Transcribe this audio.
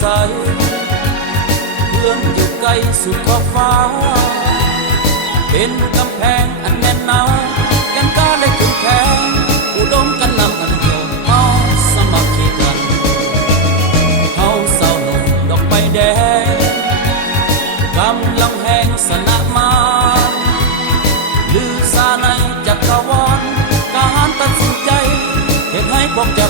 ใสเพื่อนอยู่ไกลสุดขอบฟ้าเป็นกำแพงอันแน่นหนากันก้าได้ถึงแข็งอุดมกันนำอันเดียวเฮาสมัครคีกันเฮาเศร้าหนุ่มดอกไม้แดงกำลังแห้งสนะมาลือซาในจักรวาลทหารตัดสินใจเหตุให้พวกจัก